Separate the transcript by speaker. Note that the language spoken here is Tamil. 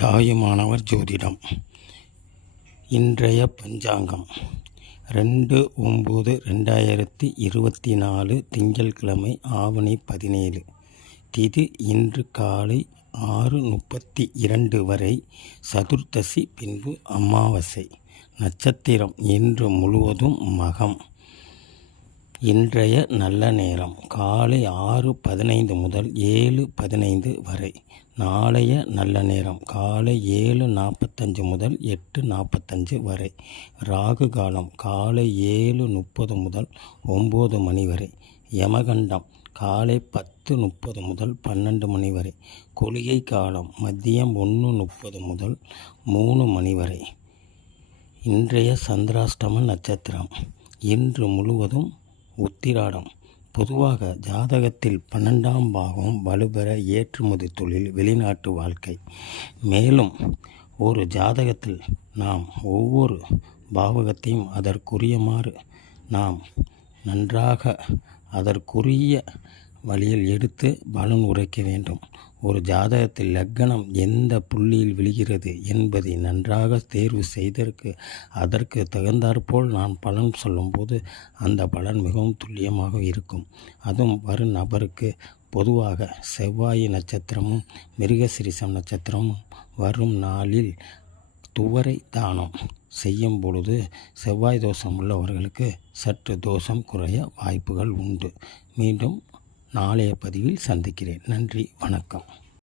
Speaker 1: தாயுமானவர் ஜோதிடம். இன்றைய பஞ்சாங்கம். ரெண்டு ஒம்பது ரெண்டாயிரத்தி இருபத்தி நாலு திங்கட்கிழமை ஆவணி பதினேழு. திதி இன்று காலை ஆறு முப்பத்தி இரண்டு வரை சதுர்த்தசி பின்பு அமாவாசை. நட்சத்திரம் இன்று முழுவதும் மகம். இன்றைய நல்ல நேரம் காலை ஆறு பதினைந்து முதல் ஏழு பதினைந்து வரை. நாளைய நல்ல நேரம் காலை ஏழு நாற்பத்தஞ்சு முதல் எட்டு நாற்பத்தஞ்சு வரை. ராகு காலம் காலை ஏழு முப்பது முதல் ஒம்பது மணி வரை. யமகண்டம் காலை பத்து முப்பது முதல் பன்னெண்டு மணி வரை. குளிகை காலம் மதியம் ஒன்று முப்பது முதல் மூணு மணி வரை. இன்றைய சந்திராஷ்டம நட்சத்திரம் இன்று முழுவதும் உத்திராடம். பொதுவாக ஜாதகத்தில் பன்னெண்டாம் பாகம் வலுப்பெற ஏற்றுமதி தொழில் வெளிநாட்டு வாழ்க்கை. மேலும் ஒரு ஜாதகத்தில் நாம் ஒவ்வொரு பாவகத்தையும் அதற்குரியமாறு நாம் நன்றாக அதற்குரிய வழியில் எடுத்து பலன் உரைக்க வேண்டும். ஒரு ஜாதகத்தில் லக்கணம் எந்த புள்ளியில் விழுகிறது என்பதை நன்றாக தேர்வு செய்தற்கு அதற்கு தகுந்தாற்போல் நான் பலன் சொல்லும்போது அந்த பலன் மிகவும் துல்லியமாக இருக்கும். அதுவும் வரும் நபருக்கு பொதுவாக செவ்வாய் நட்சத்திரமும் மிருகசிரிசம் நட்சத்திரமும் வரும் நாளில் துவரை தானம் செய்யும் பொழுது செவ்வாய் தோஷம் உள்ளவர்களுக்கு சற்று தோஷம் குறைய வாய்ப்புகள் உண்டு. மீண்டும் நாளைய பதிவில் சந்திக்கிறேன். நன்றி வணக்கம்.